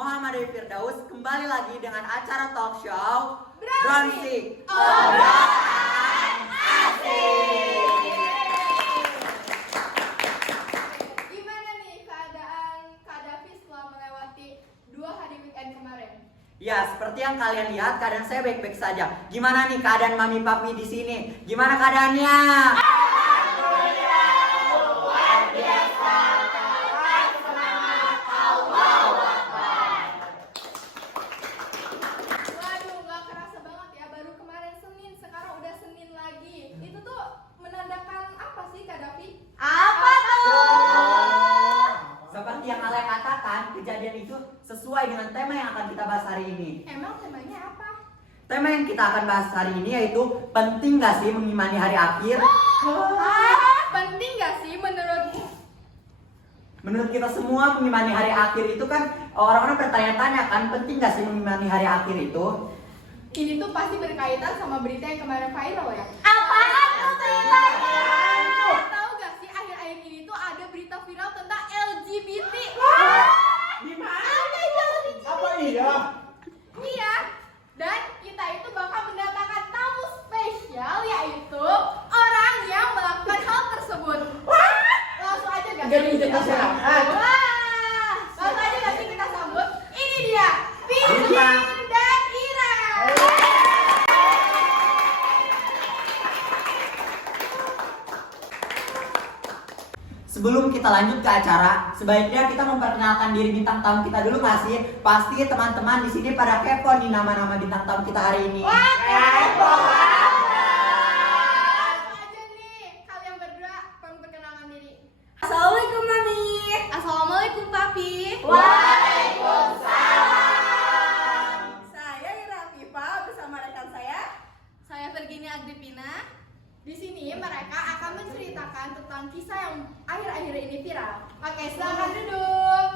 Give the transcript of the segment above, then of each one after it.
Muhammad Firdaus kembali lagi dengan acara talk show Brownsik. Obrolan Asik. Gimana nih keadaan Kak Davi setelah melewati 2 hari weekend kemarin? Ya, seperti yang kalian lihat, keadaan saya baik-baik saja. Gimana nih keadaan mami papi di sini? Gimana keadaannya? Waduh, gak kerasa banget ya, baru kemarin Senin, sekarang udah Senin lagi. Itu tuh menandakan apa sih Kak Davi? Apa tuh? Seperti yang kalian katakan, kejadian itu sesuai dengan tema yang akan kita bahas hari ini. Emang temanya apa? Tema yang kita akan bahas hari ini yaitu penting gak sih mengimani hari akhir? Penting gak sih menurutmu? Menurut kita semua mengimani hari akhir itu kan orang-orang bertanya-tanya kan, penting gak sih mengimani hari akhir itu? Ini tuh pasti berkaitan sama berita yang kemarin viral ya. Apaan tuh beritanya? Tahu gak sih akhir-akhir ini tuh ada berita viral tentang LGBT? Apa iya? Iya. Dan kita itu bakal mendatangkan tamu spesial, yaitu orang yang melakukan hal tersebut. Langsung aja gak Jadi kita silakan. Wah, langsung aja gak sih kita sambut. Ini dia, Vin Iya. dan Ira. Sebelum kita lanjut ke acara, sebaiknya kita memperkenalkan diri bintang tamu kita dulu nggak sih? Pasti teman-teman di sini pada kepo nih nama-nama bintang tamu kita hari ini. Langsung aja nih, kalian berdua memperkenalkan diri. Assalamualaikum Mami. Assalamualaikum Papi. Saya Ira Fifa bersama rekan saya Virginia Agripina. Di sini mereka akan menceritakan tentang kisah yang akhir-akhir ini viral. Oke, silakan duduk.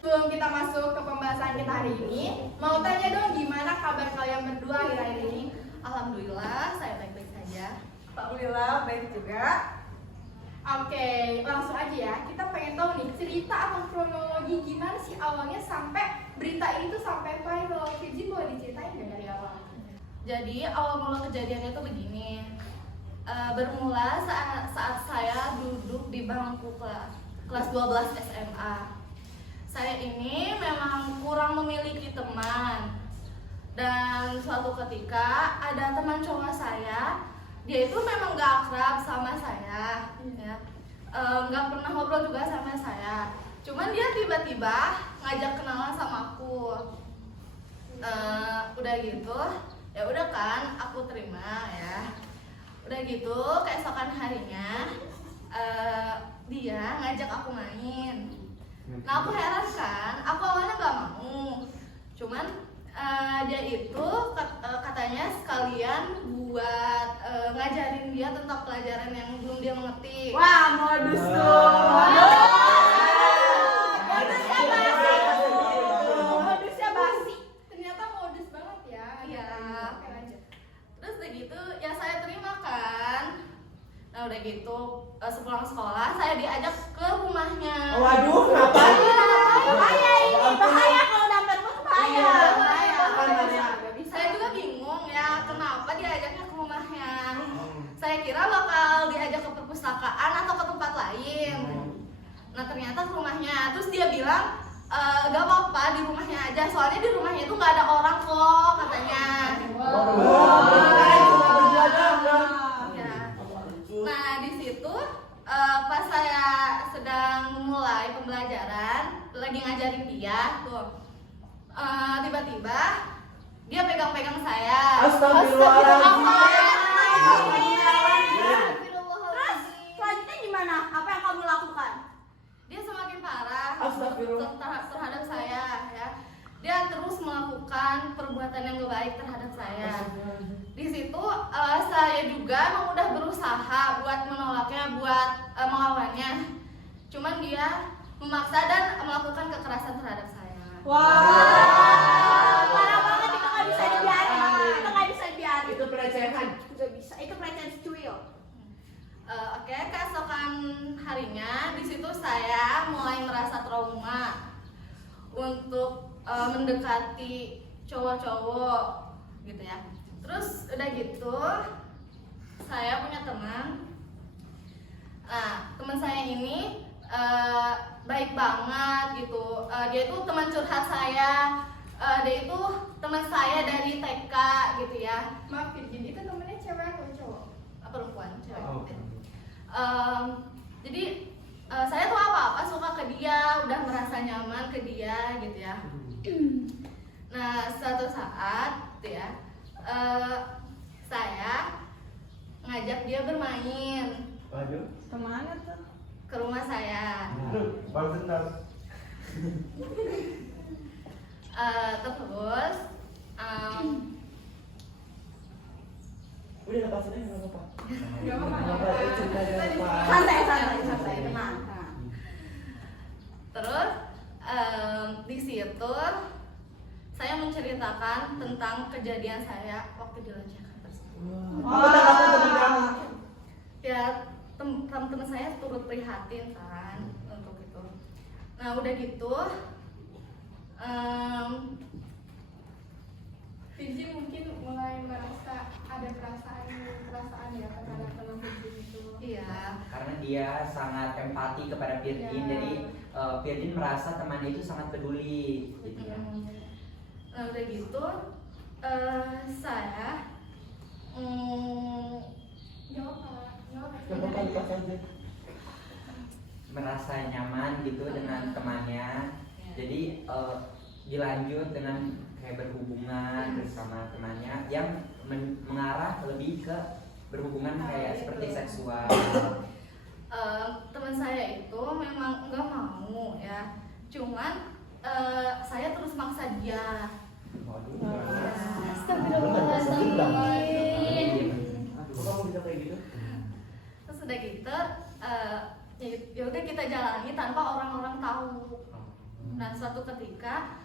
Sebelum kita masuk ke pembahasan kita hari ini, mau tanya dong gimana kabar kalian berdua akhir-akhir ini? Alhamdulillah saya baik-baik saja. Alhamdulillah baik juga. Oke, langsung aja ya. Kita pengen tahu nih cerita atau kronologi gimana sih awalnya sampai berita ini tuh sampai viral. Virgi boleh diceritain nggak dari awal? Jadi awal mula kejadiannya tuh begini. Bermula saat saya duduk di bangku kelas 12 SMA. Saya ini memang kurang memiliki teman. Dan suatu ketika ada teman cowok saya, dia itu memang gak akrab sama saya, ya. Gak pernah ngobrol juga sama saya. Cuman dia tiba-tiba ngajak kenalan sama aku. Udah gitu, ya udah kan, aku terima ya. Udah gitu, keesokan harinya dia ngajak aku main. Nah aku heran kan, aku awalnya nggak mau. Cuman dia itu katanya sekalian buat ngajarin dia tentang pelajaran yang belum dia mengerti. Wah, modus tuh. Modusnya basi. Ternyata modus banget ya. Iya. Oke, lanjut. Terus udah gitu, ya saya terima kan. Nah udah gitu, sepulang sekolah saya diajak ke rumahnya. Waduh, ngapain? Bahaya ini, bahaya kalau daftar tuh bahaya. Saya juga bingung ya, kenapa diajaknya ke rumahnya. Saya kira bakal diajak ke perpustakaan atau ke tempat lain. Nah ternyata ke rumahnya. Terus dia bilang, gak apa-apa di rumahnya aja, soalnya di rumahnya itu gak ada orang kok katanya. Ya. Nah di situ pas saya sedang memulai pembelajaran, lagi ngajarin dia tuh, tiba-tiba dia pegang-pegang saya. Terus selanjutnya gimana? Apa yang kamu lakukan? Dia semakin parah Astagfirullah. terhadap saya ya. Dia terus melakukan perbuatan yang gak baik terhadap saya. Di situ saya juga emang udah berusaha buat menolaknya, buat melawannya. Cuman dia memaksa dan melakukan kekerasan terhadap saya. Wah, parah banget, itu nggak bisa dibiarin. Itu nggak bisa dibiarin. Itu pelecehan. Nggak bisa. Itu pelecehan secuil. Oke, keesokan harinya di situ saya mulai trauma untuk mendekati cowok-cowok gitu ya. Terus udah gitu saya punya teman. Nah, teman saya ini baik banget gitu. Dia itu teman curhat saya. Dia itu teman saya dari TK gitu ya. Maaf Virgin, itu temennya cewek atau cowok? Perempuan, cewek. Oh. Jadi saya tuh apa-apa suka ke dia, udah merasa nyaman ke dia gitu ya. Nah, suatu saat gitu ya, saya ngajak dia bermain Waduh. Kemana tuh? ke rumah saya. Aduh, baru kenal. Terus Udah lepasin aja, nggak apa-apa. Gak apa-apa. Nggak apa-apa, cerita aja, Pak. Santai, tenang. terus di situ saya menceritakan tentang kejadian saya waktu dilecehkan tersebut. Apa tanggapan teman kamu? Ya teman-teman saya turut prihatin kan untuk itu. Nah udah gitu Virgin mungkin mulai merasa ada perasaan ya kepada teman Virgin itu. iya Karena dia sangat empati kepada Virgin, Ya. jadi Virgin merasa temannya itu sangat peduli gitu ya. Nah udah gitu saya Jawab Kak. Nggak apa-apa, lepas aja. Merasa nyaman gitu dengan temannya. Ya. Jadi dilanjut dengan kayak berhubungan bersama temannya yang mengarah lebih ke berhubungan kayak seperti seksual. teman saya itu memang nggak mau ya, cuman saya terus maksa dia. Waduh. Astagfirullahaladzim. Kok kamu bisa kayak gitu? Terus udah gitu ya udah kita jalani tanpa orang-orang tahu. Nah suatu ketika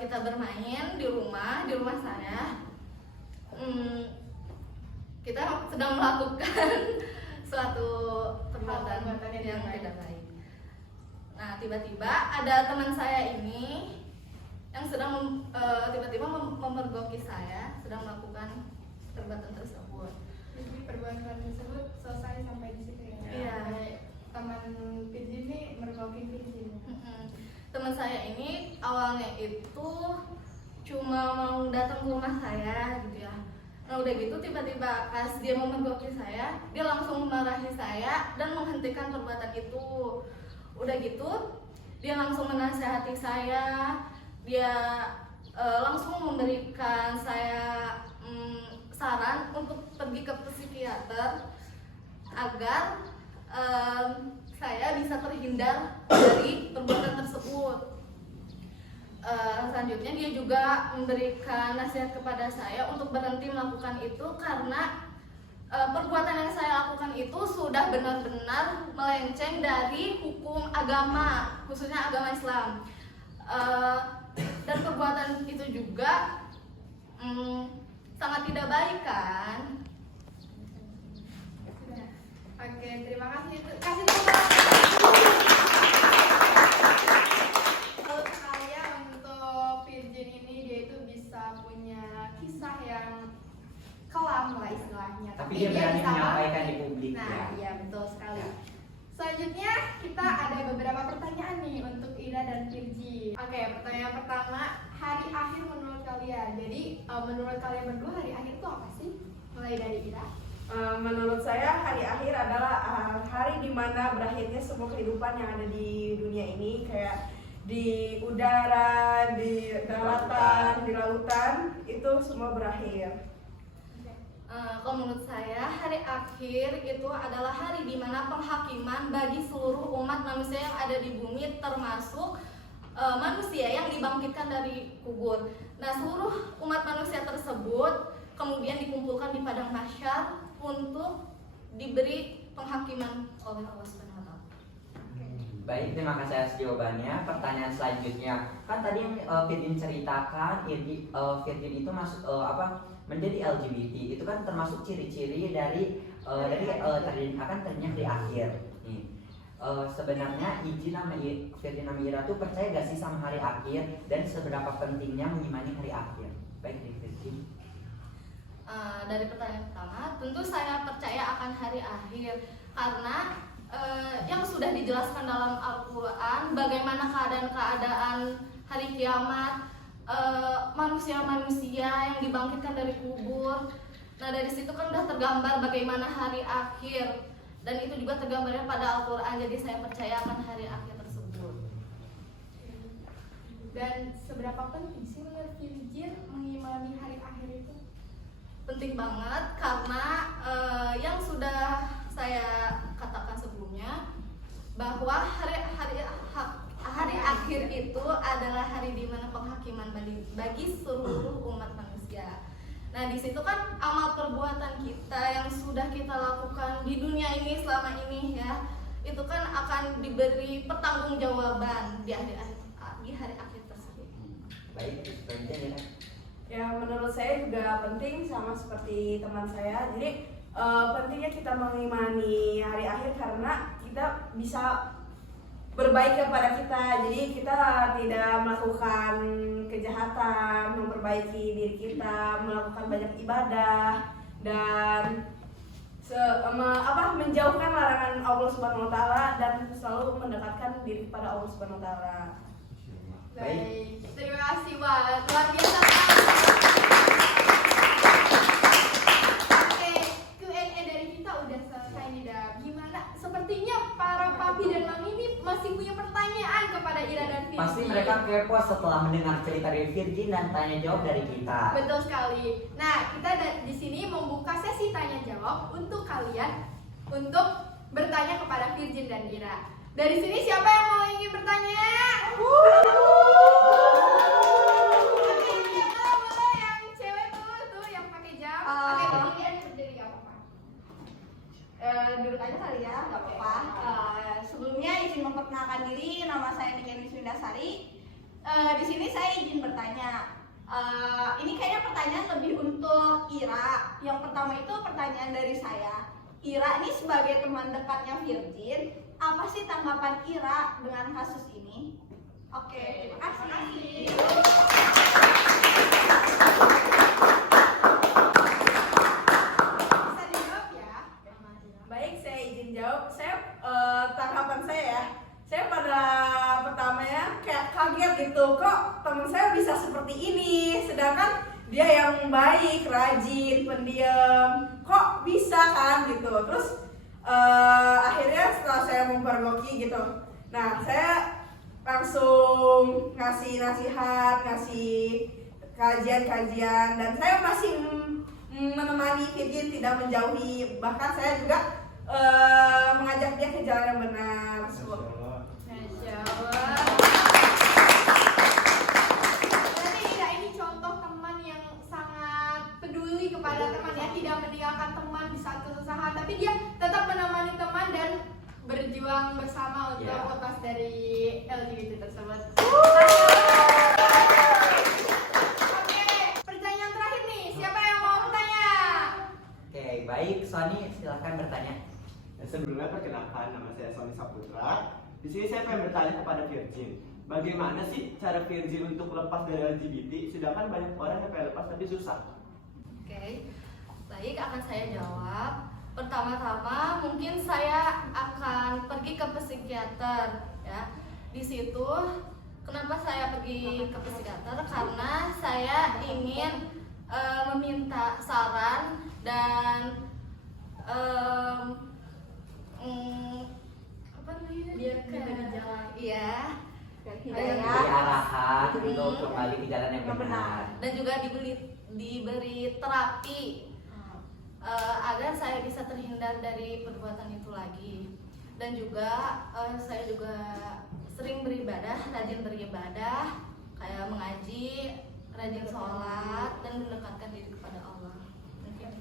kita bermain di rumah saya. Kita sedang melakukan suatu perbuatan yang tidak baik. Nah tiba-tiba ada teman saya ini yang sedang tiba-tiba memergoki saya, sedang melakukan perbuatan tersebut. Jadi perbuatan tersebut selesai sampai di situ ya. Iya. Teman Virgin ini mergokin Virgin. Teman saya ini awalnya itu cuma mau datang ke rumah saya gitu ya. Nah udah gitu tiba-tiba pas dia mau mergoki saya, dia langsung memarahi saya dan menghentikan perbuatan itu. Udah gitu dia langsung menasihati saya, dia langsung memberikan saya saran untuk pergi ke psikiater agar saya bisa terhindar dari perbuatan tersebut. Selanjutnya dia juga memberikan nasihat kepada saya untuk berhenti melakukan itu karena perbuatan yang saya lakukan itu sudah benar-benar melenceng dari hukum agama, khususnya agama Islam. Dan perbuatan itu juga sangat tidak baik kan. Oke, terima kasih. Kasih tepuk tangan. Kalau saya untuk Virgin ini dia itu bisa punya kisah yang kelam lah istilahnya. Tapi dia berani bisa menyampaikan pakai. di publik Nah, ya. iya betul sekali. Selanjutnya kita ada beberapa pertanyaan nih untuk Ira dan Virgin. Oke, pertanyaan pertama, hari akhir menurut kalian. Jadi menurut kalian berdua hari akhir itu apa sih? Mulai dari Ira. Menurut saya hari akhir adalah hari dimana berakhirnya semua kehidupan yang ada di dunia ini, kayak di udara, di daratan, di lautan, itu semua berakhir. Kalau menurut saya hari akhir itu adalah hari di mana penghakiman bagi seluruh umat manusia yang ada di bumi, termasuk manusia yang dibangkitkan dari kubur. Nah seluruh umat manusia tersebut kemudian dikumpulkan di padang mahsyar untuk diberi penghakiman oleh Allah Subhanahu wa taala. Baik, terima kasih atas jawabannya. Pertanyaan selanjutnya, kan tadi yang Virgin ceritakan, Virgin itu masuk menjadi LGBT, itu kan termasuk ciri-ciri dari akan ternyata di akhir. Nih, sebenarnya Iji nama Firjin nama Ira tuh percaya gak sih sama hari akhir dan seberapa pentingnya mengimani hari akhir? Baik dari Firjin. Dari pertanyaan pertama, tentu saya percaya akan hari akhir karena yang sudah dijelaskan dalam Al-Quran bagaimana keadaan hari kiamat, manusia-manusia yang dibangkitkan dari kubur. Nah dari situ kan udah tergambar bagaimana hari akhir dan itu juga tergambarnya pada Al-Quran, jadi saya percaya akan hari akhir tersebut. Dan seberapa penting sih menurut Firjin mengimani hari akhir itu? Penting banget karena yang sudah saya katakan sebelumnya bahwa hari akhir itu adalah hari di mana penghakiman bagi seluruh umat manusia. Nah di situ kan amal perbuatan kita yang sudah kita lakukan di dunia ini selama ini ya, itu kan akan diberi pertanggungjawaban di hari akhir tersebut. Baik, Firjin ya. Ya menurut saya juga penting sama seperti teman saya. Jadi pentingnya kita mengimani hari akhir karena kita bisa berbaik kepada kita. Jadi kita tidak melakukan kejahatan, memperbaiki diri kita, melakukan banyak ibadah dan menjauhkan larangan Allah Subhanahu wa taala dan selalu mendekatkan diri kepada Allah Subhanahu wa taala. Baik, terima kasih banget, luar biasa. Oke, Q&A dari kita udah selesai nih, Dap. Gimana? Sepertinya para papi dan mami ini masih punya pertanyaan kepada Ira dan Firjin. Pasti mereka kepo setelah mendengar cerita dari Firjin dan tanya jawab dari kita. Betul sekali. Nah, kita di sini membuka sesi tanya jawab untuk kalian untuk bertanya kepada Firjin dan Ira. Dari sini siapa yang mau ingin bertanya? Boleh yang cewek tuh yang pakai jam. Oke, berdiri gak apa-apa. Duduk aja kali ya, nggak apa-apa. Sebelumnya izin memperkenalkan diri, nama saya Nikeni Swindasari. Di sini saya izin bertanya. Ini kayaknya pertanyaan lebih untuk Ira. Yang pertama itu pertanyaan dari saya. Ira ini sebagai teman dekatnya Firjin, apa sih tanggapan Ira dengan kasus ini? Oke, terima kasih. Bisa dijawab ya? Baik, saya izin jawab. Tanggapan saya ya. Saya pada pertamanya kayak kaget gitu, kok teman saya bisa seperti ini, sedangkan dia yang baik, rajin, pendiam, kok bisa kan gitu. Terus akhirnya setelah saya mempergoki gitu, nah saya langsung ngasih nasihat, ngasih kajian-kajian, dan saya masih menemani Firjin, tidak menjauhi, bahkan saya juga mengajak dia ke jalan yang benar. Masya Allah. Jadi Ira ini contoh teman yang sangat peduli kepada teman ya, tidak meninggalkan teman di saat kesusahan, tapi dia tetap menemani teman dan berjuang bersama untuk lepas dari LGBT tersebut. Oke, pertanyaan terakhir nih, siapa yang mau bertanya? Oke, baik, Sony silahkan bertanya. Sebelumnya perkenalkan, nama saya Sony Saputra. Di sini saya pengen bertanya kepada Firjin, bagaimana sih cara Firjin untuk lepas dari LGBT, sedangkan banyak orang yang pengen lepas tapi susah? Oke, baik, akan saya jawab. Pertama-tama mungkin saya akan pergi ke psikiater ya. Di situ kenapa saya pergi ke psikiater? Karena saya ingin meminta saran dan apa namanya? Biar diberi jalan. Iya. Diberi arahan untuk kembali ke jalan yang benar. Dan juga diberi terapi agar saya bisa terhindar dari perbuatan itu lagi. Dan juga saya juga sering beribadah, rajin beribadah, kayak mengaji, rajin sholat, dan mendekatkan diri kepada Allah. Mungkin.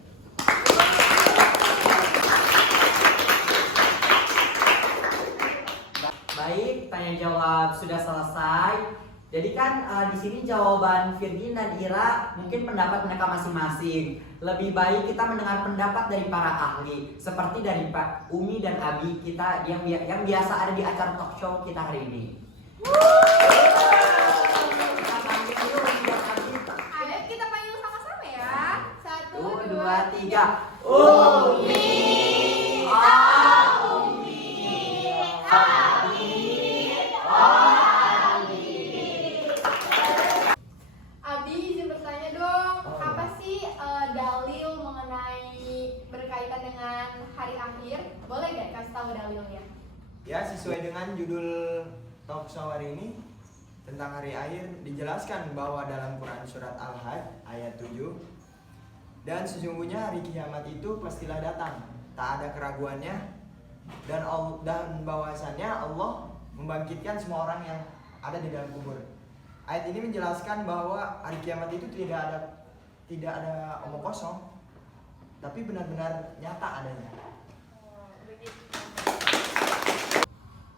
Baik, tanya jawab sudah selesai. Jadi kan di sini jawaban Virgin dan Ira mungkin pendapat mereka masing-masing. Lebih baik kita mendengar pendapat dari para ahli, seperti dari Pak Umi dan Abi kita yang biasa ada di acara talk show kita hari ini. Kita panggil dulu Umi dan Abi. Ayo kita panggil sama-sama ya. 1, 2, 3. Umi, Abi izin bertanya dong, apa sih dalil mengenai berkaitan dengan hari akhir? Boleh gak kasih tahu dalilnya? Ya, sesuai dengan judul talk show hari ini tentang hari akhir, dijelaskan bahwa dalam Quran surat Al-Hajj ayat 7, dan sesungguhnya hari kiamat itu pastilah datang, tak ada keraguannya, dan bahwasannya Allah membangkitkan semua orang yang ada di dalam kubur. Ayat ini menjelaskan bahwa hari kiamat itu tidak ada omong kosong, tapi benar-benar nyata adanya.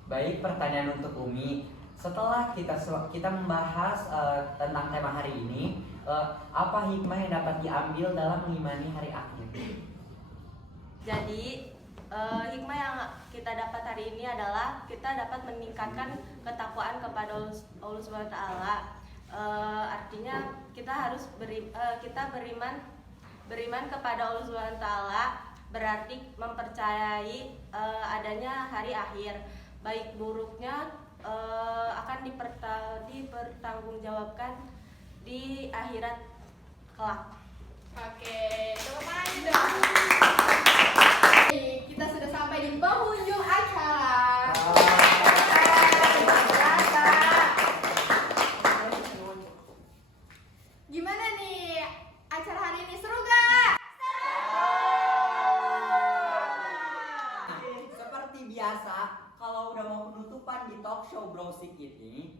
Baik, pertanyaan untuk Umi. Setelah kita membahas tentang tema hari ini, apa hikmah yang dapat diambil dalam mengimani hari akhir? Jadi hikmah yang kita dapat hari ini adalah kita dapat meningkatkan ketakwaan kepada Allah Subhanahu wa taala. Artinya kita harus beriman kepada Allah Subhanahu wa taala, berarti mempercayai adanya hari akhir. Baik buruknya akan dipertanggungjawabkan di akhirat kelak. Oke, tepuk tangan dong. Kita sudah sampai di penghujung acara. Gimana nih acara hari ini, seru gak? Seperti biasa, kalau udah mau penutupan di talk show Browsik ini,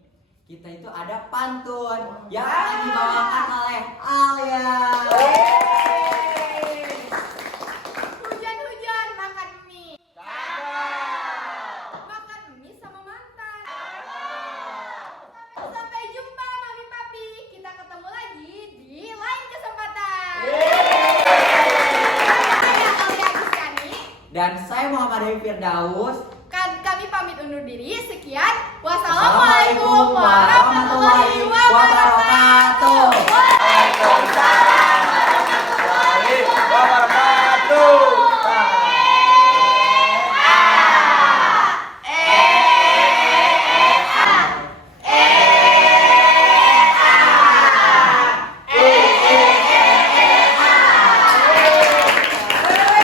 kita itu ada pantun yang akan dibawakan oleh Alia. Hujan-hujan makan mie. Makan mie sama mantan. Sampai jumpa Mami Papi. Kita ketemu lagi di lain kesempatan. Saya Alia Agustani. Dan saya Muhammad Dewi Firdaus. Kami pamit undur diri. Sekian. Wassalamualaikum warahmatullahi warahmatullahi wabarakatuh.